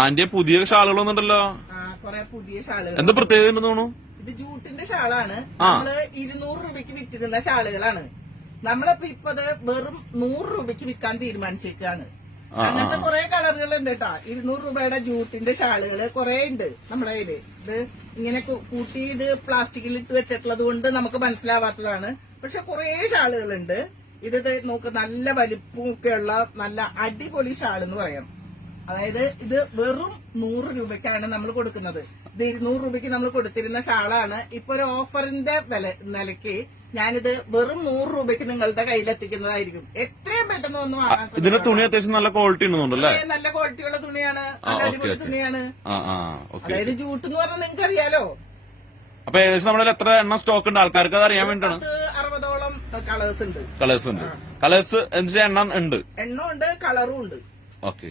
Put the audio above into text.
ആന്റിയെ പുതിയ ഷാളുകൾ വന്നിട്ടല്ലോ. കൊറേ പുതിയ ഷാളുകൾ. എന്താ പ്രത്യേകത ഉണ്ടെന്ന് തോന്നുന്നു? ഇത് ജൂട്ടിന്റെ ഷാളാണ്. നമ്മള് 200 രൂപയ്ക്ക് വിറ്റിരുന്ന ഷാളുകളാണ്. നമ്മളിപ്പോ അത് വെറും 100 രൂപയ്ക്ക് വിൽക്കാൻ തീരുമാനിച്ചേക്കാണ്. അങ്ങനത്തെ കുറെ കളറുകൾ ഉണ്ട് കേട്ടാ. 200 രൂപയുടെ ജൂട്ടിന്റെ ഷാളുകള് കുറെ ഉണ്ട് നമ്മുടെ കയ്യില്. ഇത് ഇങ്ങനെ കൂട്ടി ഇത് പ്ലാസ്റ്റിക്കിൽ ഇട്ട് വെച്ചിട്ടുള്ളത് കൊണ്ട് നമുക്ക് മനസ്സിലാവാത്തതാണ്. പക്ഷെ കുറെ ഷാളുകളുണ്ട്. ഇത് നോക്ക്, നല്ല വലിപ്പം ഒക്കെയുള്ള നല്ല അടിപൊളി ഷാൾ എന്ന് പറയാം. അതായത് ഇത് വെറും 100 രൂപയ്ക്കാണ് നമ്മൾ കൊടുക്കുന്നത്. ഇത് 200 രൂപയ്ക്ക് നമ്മൾ കൊടുത്തിരുന്ന ഷാളാണ്. ഇപ്പൊ ഒരു ഓഫറിന്റെ നിലയ്ക്ക് ഞാനിത് വെറും 100 രൂപയ്ക്ക് നിങ്ങളുടെ കയ്യിലെത്തിക്കുന്നതായിരിക്കും. എത്രയും പെട്ടെന്ന് ഒന്ന് വാങ്ങാൻ. ഇതിന്റെ തുണി അത്യാവശ്യം നല്ല ക്വാളിറ്റി ഉണ്ടെന്നുണ്ടല്ലേ? നല്ല ക്വാളിറ്റിയുള്ള തുണിയാണ്, നല്ല അടിപൊളി തുണിയാണ്. അതായത് ജൂട്ട് എന്ന് പറഞ്ഞാൽ നിങ്ങൾക്ക് അറിയാലോ. അപ്പൊ ഏകദേശം നമ്മുടെ എത്ര എണ്ണം സ്റ്റോക്ക് ഉണ്ട്? ആൾക്കാർക്ക് അത് അറിയാൻ വേണ്ടിയാണ്. 60ഓളം കളേഴ്സ് ഉണ്ട്. കളേഴ്സ് എണ്ണം ഉണ്ട്. എണ്ണം ഉണ്ട്, കളറും ഉണ്ട്. ഓക്കെ.